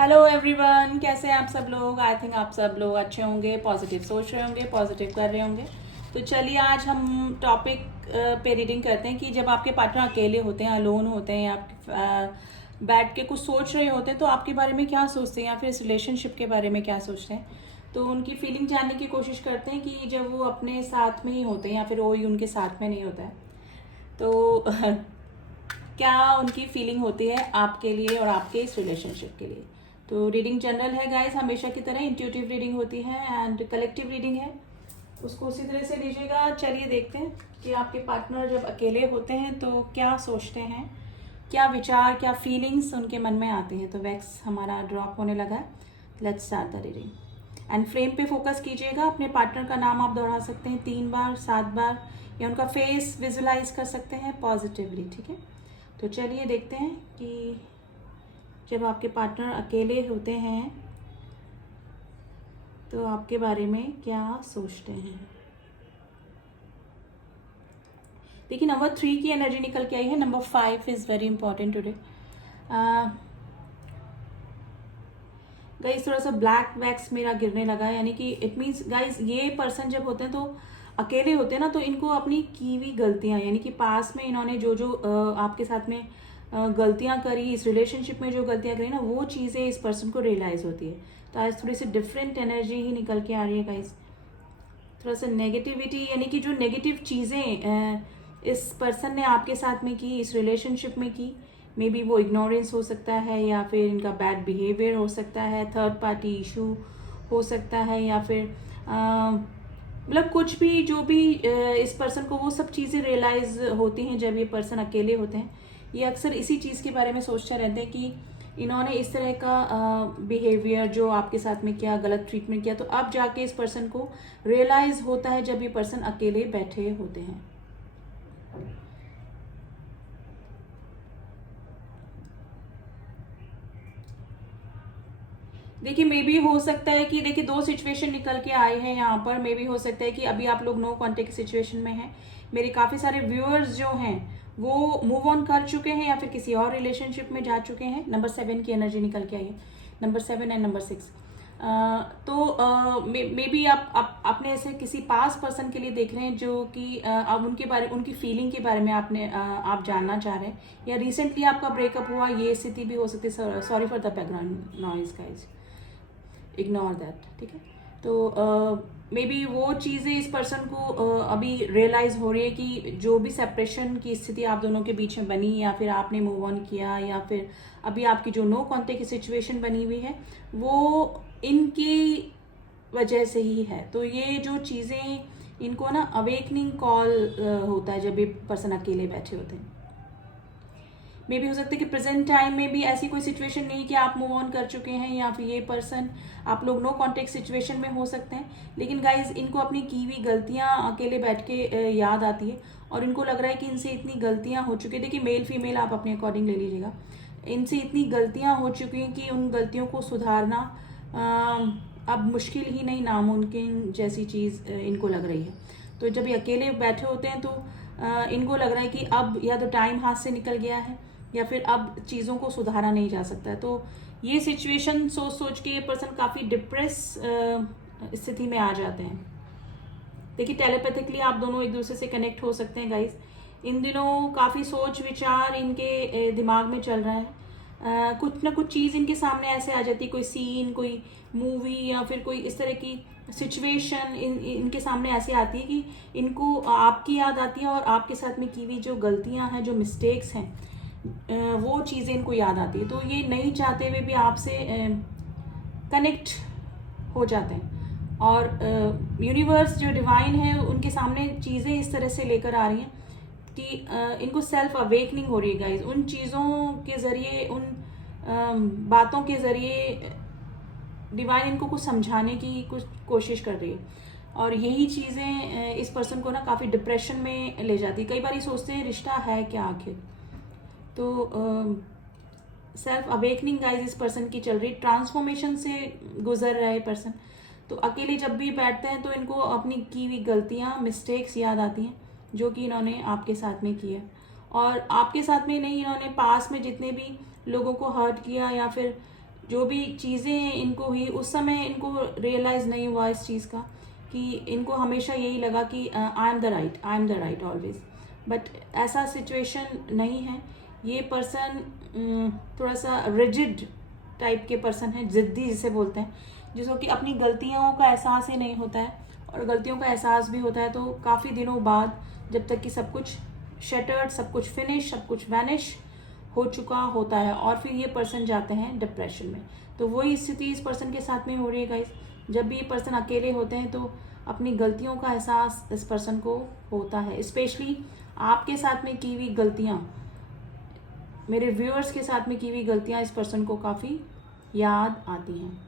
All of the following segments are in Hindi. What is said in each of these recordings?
हेलो एवरीवन, कैसे हैं आप सब लोग। आई थिंक आप सब लोग अच्छे होंगे, पॉजिटिव सोच रहे होंगे, पॉजिटिव कर रहे होंगे। तो चलिए आज हम टॉपिक पे रीडिंग करते हैं कि जब आपके पार्टनर अकेले होते हैं, अलोन होते हैं, या बैठ के कुछ सोच रहे होते हैं तो आपके बारे में क्या सोचते हैं, या फिर इस रिलेशनशिप के बारे में क्या सोचते हैं। तो उनकी फीलिंग जानने की कोशिश करते हैं कि जब वो अपने साथ में ही होते हैं या फिर वो ही उनके साथ में नहीं होता है तो क्या उनकी फीलिंग होती है आपके लिए और आपके इस रिलेशनशिप के लिए। तो रीडिंग जनरल है गाइस, हमेशा की तरह इंट्यूटिव रीडिंग होती है एंड कलेक्टिव रीडिंग है, उसको उसी तरह से लीजिएगा। चलिए देखते हैं कि आपके पार्टनर जब अकेले होते हैं तो क्या सोचते हैं, क्या विचार, क्या फीलिंग्स उनके मन में आती हैं। तो वैक्स हमारा ड्रॉप होने लगा है। Let's start the reading and flame पे फोकस कीजिएगा। अपने पार्टनर का नाम आप दोहरा सकते हैं 3 बार, 7 बार, या उनका फेस विजुलाइज कर सकते हैं पॉजिटिवली। ठीक है, तो चलिए देखते हैं कि जब आपके पार्टनर अकेले होते हैं तो आपके बारे में क्या सोचते हैं। देखिए नंबर 3 की एनर्जी निकल के आई है। Number 5 is very important today. Guys थोड़ा सा ब्लैक वैक्स मेरा गिरने लगा है, यानी कि इट मीन्स गाइस ये पर्सन जब होते हैं तो अकेले होते हैं ना, तो इनको अपनी की हुई गलतियां, यानी कि पास में इन्होंने जो जो आपके साथ में गलतियां करी, इस रिलेशनशिप में जो गलतियां करी ना, वो चीज़ें इस पर्सन को रियलाइज होती है। तो आज थोड़ी सी डिफरेंट एनर्जी ही निकल के आ रही है गाइस। थोड़ा सा नेगेटिविटी, यानी कि जो नेगेटिव चीज़ें इस पर्सन ने आपके साथ में की, इस रिलेशनशिप में की, मे बी वो इग्नोरेंस हो सकता है, या फिर इनका बैड बिहेवियर हो सकता है, थर्ड पार्टी इशू हो सकता है, या फिर मतलब कुछ भी जो भी इस पर्सन को वो सब चीज़ें रियलाइज होती हैं जब ये पर्सन अकेले होते हैं। ये अक्सर इसी चीज़ के बारे में सोचते रहते हैं कि इन्होंने इस तरह का बिहेवियर जो आपके साथ में किया, गलत ट्रीटमेंट किया, तो अब जाके इस पर्सन को रियलाइज होता है जब ये पर्सन अकेले बैठे होते हैं। देखिए मे बी हो सकता है कि देखिए 2 सिचुएशन निकल के आए हैं यहाँ पर। मे बी हो सकता है कि अभी आप लोग नो कॉन्टेक्ट सिचुएशन में हैं। मेरे काफ़ी सारे व्यूअर्स जो हैं वो मूव ऑन कर चुके हैं या फिर किसी और रिलेशनशिप में जा चुके हैं। नंबर 7 की एनर्जी निकल के आई है, नंबर 7 एंड नंबर 6। तो मे बी आप अपने ऐसे किसी पास पर्सन के लिए देख रहे हैं जो कि अब उनकी फीलिंग के बारे में आप जानना चाह रहे हैं, या रिसेंटली आपका ब्रेकअप हुआ, ये स्थिति भी हो सकती है। Sorry for the background noise guys, ignore that. ठीक है, तो मे बी वो चीज़ें इस पर्सन को अभी रियलाइज हो रही है कि जो भी सेपरेशन की स्थिति आप दोनों के बीच में बनी, या फिर आपने मूव ऑन किया, या फिर अभी आपकी जो नो कॉन्टेक्ट की सिचुएशन बनी हुई है, वो इनकी वजह से ही है। तो ये जो चीज़ें इनको ना अवेकनिंग कॉल होता है जब ये पर्सन अकेले बैठे होते हैं। मे भी हो सकता है कि प्रेजेंट टाइम में भी ऐसी कोई सिचुएशन नहीं कि आप मूव ऑन कर चुके हैं, या फिर ये पर्सन आप लोग नो कॉन्टेक्ट सिचुएशन में हो सकते हैं, लेकिन गाइज इनको अपनी की हुई गलतियां अकेले बैठ के याद आती है, और इनको लग रहा है कि इनसे इतनी गलतियां हो चुकी है। देखिए मेल फीमेल आप अपने अकॉर्डिंग ले लीजिएगा, इनसे इतनी गलतियां हो चुकी हैं कि उन गलतियों को सुधारना अब मुश्किल ही नहीं, नामुमकिन जैसी चीज़ इनको लग रही है। तो जब ये अकेले बैठे होते हैं तो इनको लग रहा है कि अब या तो टाइम हाथ से निकल गया है, या फिर अब चीज़ों को सुधारा नहीं जा सकता है। तो ये सिचुएशन सोच सोच के ये पर्सन काफ़ी डिप्रेस स्थिति में आ जाते हैं। देखिए टेलीपैथिकली आप दोनों एक दूसरे से कनेक्ट हो सकते हैं गाइस। इन दिनों काफ़ी सोच विचार इनके दिमाग में चल रहा है। कुछ ना कुछ चीज़ इनके सामने ऐसे आ जाती है, कोई सीन, कोई मूवी, या फिर कोई इस तरह की सिचुएशन इनके सामने ऐसे आती है कि इनको आपकी याद आती है, और आपके साथ में की हुई जो गलतियां हैं, जो मिस्टेक्स हैं, वो चीज़ें इनको याद आती है। तो ये नहीं चाहते हुए भी आपसे कनेक्ट हो जाते हैं, और यूनिवर्स जो डिवाइन है उनके सामने चीज़ें इस तरह से लेकर आ रही हैं कि इनको सेल्फ अवेकनिंग हो रही है गाइज। उन चीज़ों के ज़रिए, उन बातों के ज़रिए डिवाइन इनको कुछ समझाने की कुछ कोशिश कर रही है, और यही चीज़ें इस पर्सन को ना काफ़ी डिप्रेशन में ले जाती है। कई बार ये सोचते हैं रिश्ता है क्या आखिर। तो सेल्फ अवेकनिंग गाइज इस पर्सन की चल रही, ट्रांसफॉर्मेशन से गुजर रहा है पर्सन। तो अकेले जब भी बैठते हैं तो इनको अपनी की हुई गलतियाँ, मिस्टेक्स याद आती हैं जो कि इन्होंने आपके साथ में की है, और आपके साथ में नहीं, इन्होंने पास में जितने भी लोगों को हर्ट किया, या फिर जो भी चीज़ें इनको हुई उस समय इनको रियलाइज़ नहीं हुआ इस चीज़ का, कि इनको हमेशा यही लगा कि I am the right always. But ऐसा सिचुएशन नहीं है। ये पर्सन थोड़ा सा रिजिड टाइप के पर्सन है, ज़िद्दी जिसे बोलते हैं, जिसको कि अपनी गलतियों का एहसास ही नहीं होता है, और गलतियों का एहसास भी होता है तो काफ़ी दिनों बाद, जब तक कि सब कुछ शटर्ड, सब कुछ फिनिश, सब कुछ वैनिश हो चुका होता है, और फिर ये पर्सन जाते हैं डिप्रेशन में। तो वही स्थिति इस पर्सन के साथ में हो रही है गाइस। जब भी ये पर्सन अकेले होते हैं तो अपनी गलतियों का एहसास इस पर्सन को होता है, स्पेशली आपके साथ में की हुई गलतियाँ, मेरे व्यूअर्स के साथ में की हुई गलतियाँ इस पर्सन को काफ़ी याद आती हैं।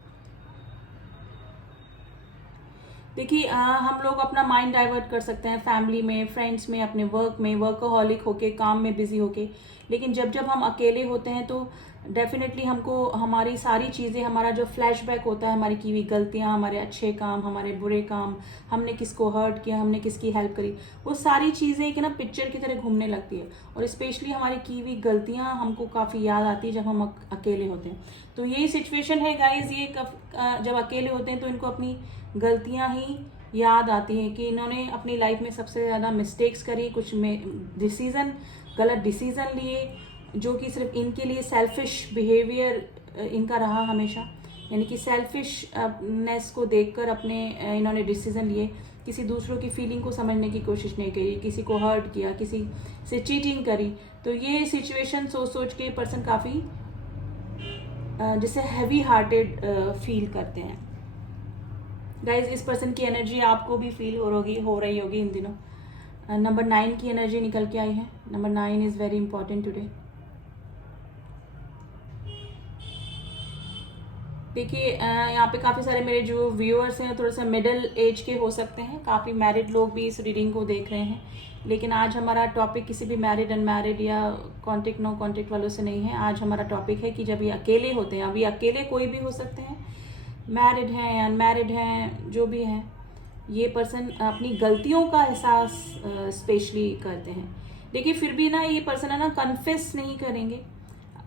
देखिए, हम लोग अपना माइंड डाइवर्ट कर सकते हैं फैमिली में, फ्रेंड्स में, अपने वर्क में, वर्कहॉलिक होके, काम में बिजी होके, लेकिन जब जब हम अकेले होते हैं तो डेफिनेटली हमको हमारी सारी चीज़ें, हमारा जो फ्लैशबैक होता है, हमारी की हुई गलतियाँ, हमारे अच्छे काम, हमारे बुरे काम, हमने किसको हर्ट किया, हमने किसकी हेल्प करी, वो सारी चीज़ें एक ना पिक्चर की तरह घूमने लगती है, और स्पेशली हमारी की हुई गलतियाँ हमको काफ़ी याद आती है जब हम अकेले होते हैं। तो यही सिचुएशन है गाइज, ये जब अकेले होते हैं तो इनको अपनी गलतियां ही याद आती हैं, कि इन्होंने अपनी लाइफ में सबसे ज़्यादा मिस्टेक्स करी, कुछ में गलत डिसीज़न लिए, जो कि सिर्फ इनके लिए सेल्फिश बिहेवियर इनका रहा हमेशा, यानी कि सेल्फिशनेस को देखकर अपने इन्होंने डिसीज़न लिए, किसी दूसरों की फीलिंग को समझने की कोशिश नहीं करी, किसी को हर्ट किया, किसी से चीटिंग करी। तो ये सिचुएशन सोच सोच के पर्सन काफ़ी जिसे हैवी हार्टेड फील करते हैं। गाइज, इस पर्सन की एनर्जी आपको भी फील हो रही होगी इन दिनों। नंबर 9 की एनर्जी निकल के आई है। Number 9 is very important today. देखिए, यहाँ पे काफ़ी सारे मेरे जो व्यूअर्स हैं थोड़ा सा मिडिल एज के हो सकते हैं, काफ़ी मैरिड लोग भी इस रीडिंग को देख रहे हैं, लेकिन आज हमारा टॉपिक किसी भी मैरिड अनमैरिड या कॉन्टेक्ट नो कॉन्टेक्ट वालों से नहीं है। आज हमारा टॉपिक है कि जब ये अकेले होते हैं, अभी अकेले कोई भी हो सकते हैं, मैरिड हैं, अनमैरिड हैं, जो भी हैं, ये पर्सन अपनी गलतियों का एहसास स्पेशली करते हैं। देखिए, फिर भी ना ये पर्सन है ना कन्फेस नहीं करेंगे।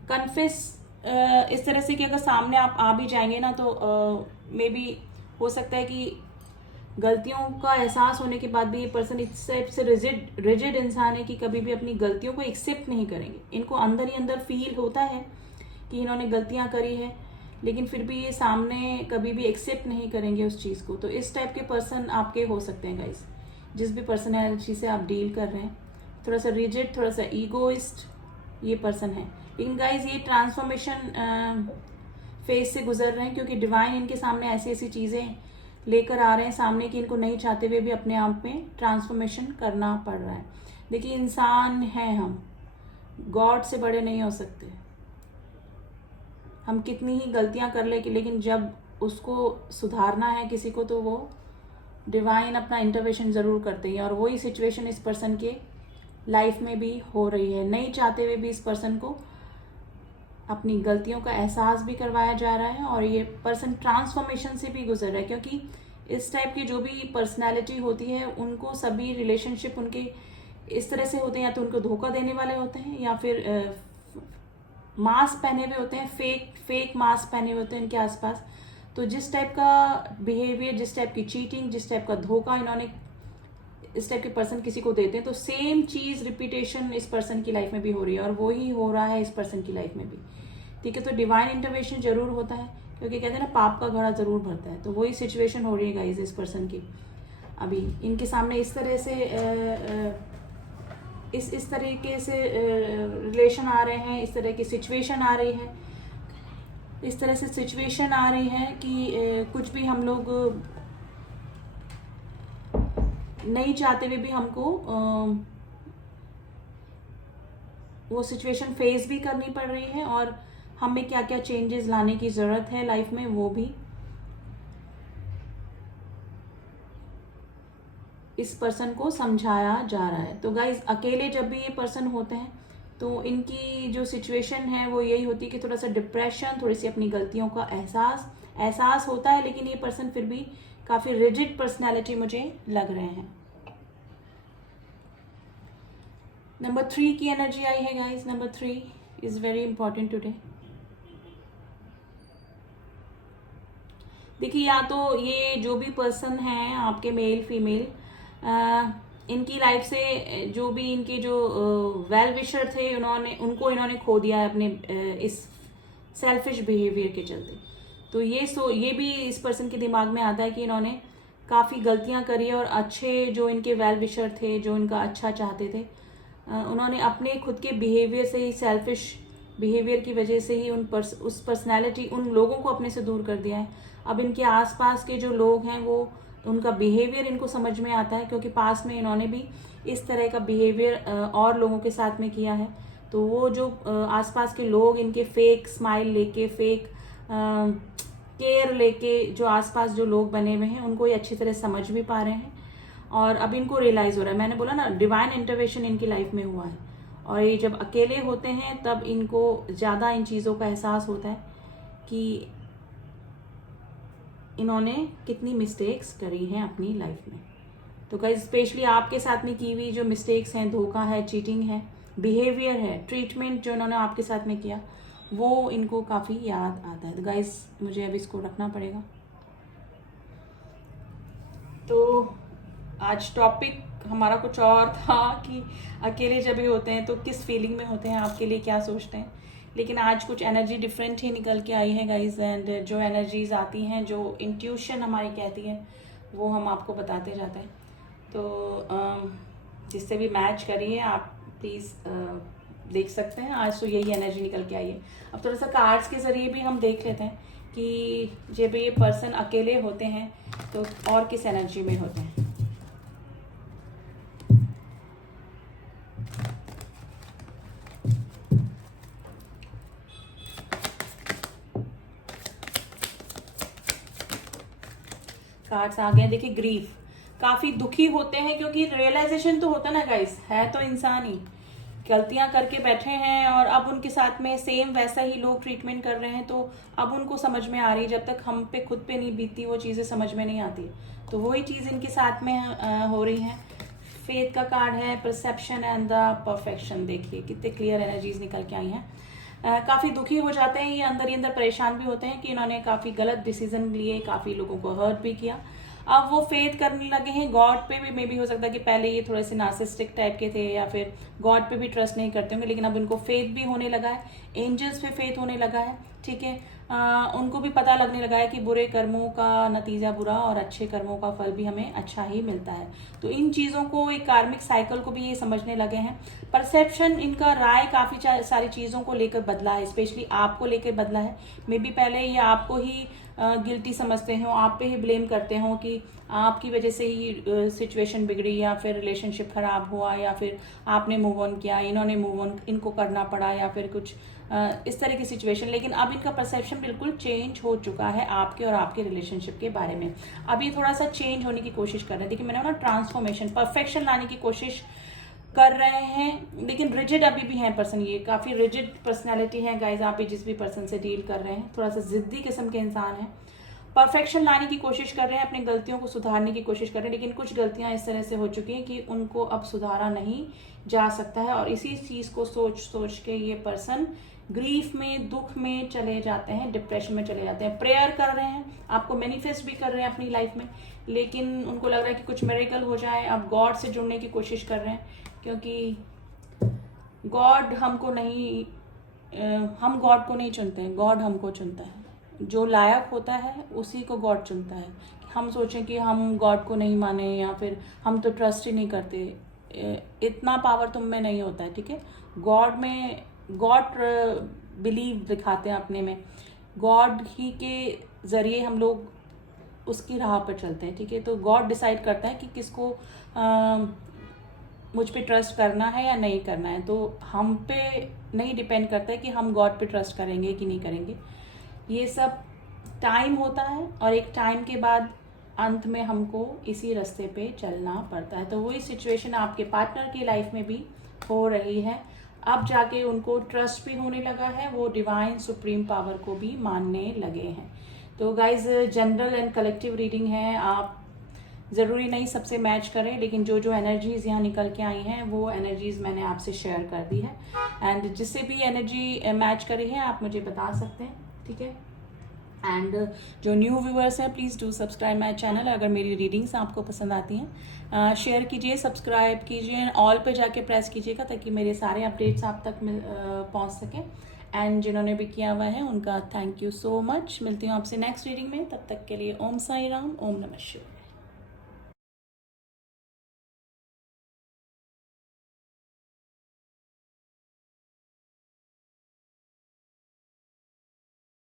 कन्फेस इस तरह से कि अगर सामने आप आ भी जाएंगे ना तो मे बी हो सकता है कि गलतियों का एहसास होने के बाद भी ये पर्सन इस टाइप से रिजिड इंसान है कि कभी भी अपनी गलतियों को एक्सेप्ट नहीं करेंगे। इनको अंदर ही अंदर फील होता है कि इन्होंने गलतियां करी है, लेकिन फिर भी ये सामने कभी भी एक्सेप्ट नहीं करेंगे उस चीज़ को। तो इस टाइप के पर्सन आपके हो सकते हैं गाइस, जिस भी पर्सनैलिटी से आप डील कर रहे हैं। थोड़ा सा रिजिड, थोड़ा सा ईगोइस्ट ये पर्सन है, लेकिन गाइज ये ट्रांसफॉर्मेशन फेज से गुजर रहे हैं, क्योंकि डिवाइन इनके सामने ऐसी ऐसी चीज़ें लेकर आ रहे हैं सामने कि इनको नहीं चाहते हुए भी अपने आप में ट्रांसफॉर्मेशन करना पड़ रहा है। देखिए, इंसान हैं हम, गॉड से बड़े नहीं हो सकते। हम कितनी ही गलतियां कर ले, लेकिन जब उसको सुधारना है किसी को तो वो डिवाइन अपना इंटरवेंशन ज़रूर करते हैं, और वही सिचुएशन इस पर्सन के लाइफ में भी हो रही है। नहीं चाहते हुए भी इस पर्सन को अपनी गलतियों का एहसास भी करवाया जा रहा है, और ये पर्सन ट्रांसफॉर्मेशन से भी गुजर रहा है, क्योंकि इस टाइप की जो भी पर्सनालिटी होती है उनको सभी रिलेशनशिप उनके इस तरह से होते हैं, या तो उनको धोखा देने वाले होते हैं, या फिर मास्क पहने हुए होते हैं, फेक मास्क पहने हुए होते हैं इनके आसपास। तो जिस टाइप का बिहेवियर, जिस टाइप की चीटिंग, जिस टाइप का धोखा इन्होंने इस टाइप के पर्सन किसी को देते हैं, तो सेम चीज रिपीटेशन इस पर्सन की लाइफ में भी हो रही है, और वो ही हो रहा है इस पर्सन की लाइफ में भी। ठीक है, तो डिवाइन इंटरवेंशन जरूर होता है, क्योंकि कहते हैं ना पाप का घड़ा जरूर भरता है। तो वही सिचुएशन हो रही है गाइज इस पर्सन की। अभी इनके सामने इस तरह से इस तरीके से रिलेशन आ रहे हैं, इस तरह की सिचुएशन आ रही है, इस तरह से सिचुएशन आ रही है कि कुछ भी हम लोग नहीं चाहते हुए भी हमको वो सिचुएशन फेस भी करनी पड़ रही है, और हमें क्या क्या चेंजेस लाने की ज़रूरत है लाइफ में वो भी इस पर्सन को समझाया जा रहा है। तो गाइज, अकेले जब भी ये पर्सन होते हैं तो इनकी जो सिचुएशन है वो यही होती है कि थोड़ा सा डिप्रेशन, थोड़ी सी अपनी गलतियों का एहसास होता है, लेकिन ये पर्सन फिर भी काफ़ी रिजिड पर्सनैलिटी मुझे लग रहे हैं। नंबर 3 की एनर्जी आई है guys. Number 3 is very important today. देखिए, या तो ये जो भी पर्सन है आपके मेल फीमेल, इनकी लाइफ से जो भी इनके जो वेल विशर थे, इन्होंने खो दिया है अपने इस सेल्फिश बिहेवियर के चलते। तो ये भी इस पर्सन के दिमाग में आता है कि इन्होंने काफ़ी गलतियां करी है, और अच्छे जो इनके वेल विशर थे, जो इनका अच्छा चाहते थे, उन्होंने अपने खुद के बिहेवियर से ही, सेल्फिश बिहेवियर की वजह से ही उस पर्सनैलिटी, उन लोगों को अपने से दूर कर दिया है। अब इनके आसपास के जो लोग हैं, वो उनका बिहेवियर इनको समझ में आता है, क्योंकि पास में इन्होंने भी इस तरह का बिहेवियर और लोगों के साथ में किया है। तो वो जो आसपास के लोग इनके फेक स्माइल लेके, फेक केयर लेके, जो आसपास जो लोग बने हुए हैं, उनको ये अच्छी तरह समझ भी पा रहे हैं। और अब इनको रियलाइज हो रहा है, मैंने बोला ना, डिवाइन इंटरवेंशन इनकी लाइफ में हुआ है। और ये जब अकेले होते हैं तब इनको ज़्यादा इन चीज़ों का एहसास होता है कि इन्होंने कितनी मिस्टेक्स करी हैं अपनी लाइफ में। तो गाइस, स्पेशली आपके साथ में की हुई जो मिस्टेक्स हैं, धोखा है, चीटिंग है, बिहेवियर है, ट्रीटमेंट जो इन्होंने आपके साथ में किया, वो इनको काफ़ी याद आता है। तो गाइस, मुझे अब इसको रखना पड़ेगा। तो आज टॉपिक हमारा कुछ और था कि अकेले जब भी होते हैं तो किस फीलिंग में होते हैं, आपके लिए क्या सोचते हैं। लेकिन आज कुछ एनर्जी डिफरेंट ही निकल के आई है गाइज, एंड जो एनर्जीज आती हैं, जो इंट्यूशन हमारी कहती है, वो हम आपको बताते जाते हैं। तो जिससे भी मैच करिए आप, प्लीज़ देख सकते हैं। आज तो यही एनर्जी निकल के आई है। अब थोड़ा सा कार्ड्स के ज़रिए भी हम देख लेते हैं कि जब ये पर्सन अकेले होते हैं तो और किस एनर्जी में होते हैं। कार्ड्स आ गए। देखिए, ग्रीफ, काफी दुखी होते हैं, क्योंकि रियलाइजेशन तो होता ना गाइस, है तो इंसान ही, गलतियां करके बैठे हैं और अब उनके साथ में सेम वैसा ही लोग ट्रीटमेंट कर रहे हैं। तो अब उनको समझ में आ रही है, जब तक हम पे खुद पे नहीं बीतती वो चीजें समझ में नहीं आती। तो वही चीज इनके साथ में हो रही है। फेथ का कार्ड है, परसेप्शन एंड द परफेक्शन। देखिए कितने क्लियर एनर्जीज निकल के आई हैं। काफ़ी दुखी हो जाते हैं, ये अंदर ही अंदर परेशान भी होते हैं कि इन्होंने काफ़ी गलत डिसीजन लिए, काफ़ी लोगों को हर्ट भी किया। अब वो फेथ करने लगे हैं गॉड पे भी। मे भी हो सकता है कि पहले ये थोड़े से नार्सिसिस्टिक टाइप के थे, या फिर गॉड पे भी ट्रस्ट नहीं करते होंगे, लेकिन अब उनको फेथ भी होने लगा है, एंजल्स पे फेथ होने लगा है। ठीक है, उनको भी पता लगने लगा है कि बुरे कर्मों का नतीजा बुरा और अच्छे कर्मों का फल भी हमें अच्छा ही मिलता है। तो इन चीज़ों को, एक कार्मिक साइकिल को भी ये समझने लगे हैं। परसेप्शन, इनका राय काफ़ी सारी चीज़ों को लेकर बदला है, स्पेशली आपको लेकर बदला है। मे बी पहले ये आपको ही गिल्टी समझते हो, आप पे ही ब्लेम करते हो कि आपकी वजह से ही सिचुएशन बिगड़ी, या फिर रिलेशनशिप खराब हुआ, या फिर आपने मूव ऑन किया, इन्होंने मूव ऑन इनको करना पड़ा, या फिर कुछ इस तरह की सिचुएशन। लेकिन अब इनका परसेप्शन बिल्कुल चेंज हो चुका है आपके और आपके रिलेशनशिप के बारे में। अब ये थोड़ा सा चेंज होने की कोशिश कर रहे हैं। देखिए, मैंने ना ट्रांसफॉर्मेशन, परफेक्शन लाने की कोशिश कर रहे हैं, लेकिन रिजिड अभी भी है पर्सन। ये काफ़ी रिजिड पर्सनैलिटी है गाइज। आप भी जिस भी पर्सन से डील कर रहे हैं, थोड़ा सा जिद्दी किस्म के इंसान है, परफेक्शन लाने की कोशिश कर रहे हैं, अपनी गलतियों को सुधारने की कोशिश कर रहे हैं, लेकिन कुछ गलतियां इस तरह से हो चुकी हैं कि उनको अब सुधारा नहीं जा सकता है। और इसी चीज़ को सोच सोच के ये पर्सन ग्रीफ में, दुख में चले जाते हैं, डिप्रेशन में चले जाते हैं। प्रेयर कर रहे हैं, आपको मैनिफेस्ट भी कर रहे हैं अपनी लाइफ में, लेकिन उनको लग रहा है कि कुछ मिरेकल हो जाए। अब गॉड से जुड़ने की कोशिश कर रहे हैं, क्योंकि गॉड हमको नहीं, हम गॉड को नहीं चुनते हैं, गॉड हमको चुनता है। जो लायक होता है उसी को गॉड चुनता है। हम सोचें कि हम गॉड को नहीं माने, या फिर हम तो ट्रस्ट ही नहीं करते, इतना पावर तुम में नहीं होता है। ठीक है, गॉड में, गॉड बिलीव दिखाते हैं अपने में, गॉड ही के जरिए हम लोग उसकी राह पर चलते हैं। ठीक है, तो गॉड डिसाइड करता है कि किसको मुझ पे ट्रस्ट करना है या नहीं करना है। तो हम पे नहीं डिपेंड करता है कि हम गॉड पे ट्रस्ट करेंगे कि नहीं करेंगे। ये सब टाइम होता है, और एक टाइम के बाद अंत में हमको इसी रास्ते पे चलना पड़ता है। तो वही सिचुएशन आपके पार्टनर की लाइफ में भी हो रही है। अब जाके उनको ट्रस्ट भी होने लगा है, वो डिवाइन सुप्रीम पावर को भी मानने लगे हैं। तो guys, general and collective reading है, आप ज़रूरी नहीं सबसे मैच करें, लेकिन जो जो एनर्जीज़ यहाँ निकल के आई हैं वो एनर्जीज़ मैंने आपसे शेयर कर दी है। एंड जिससे भी एनर्जी मैच करी है आप मुझे बता सकते हैं। ठीक है, एंड जो न्यू व्यूअर्स हैं please do subscribe my channel. अगर मेरी रीडिंग्स आपको पसंद आती हैं शेयर कीजिए, सब्सक्राइब कीजिए, ऑल पे जाके प्रेस कीजिएगा ताकि मेरे सारे अपडेट्स आप तक पहुंच सकें। एंड जिन्होंने भी किया हुआ है उनका थैंक यू सो मच। मिलती हूँ आपसे नेक्स्ट रीडिंग में, तब तक के लिए ओम साई राम, ओम नमः शिवाय।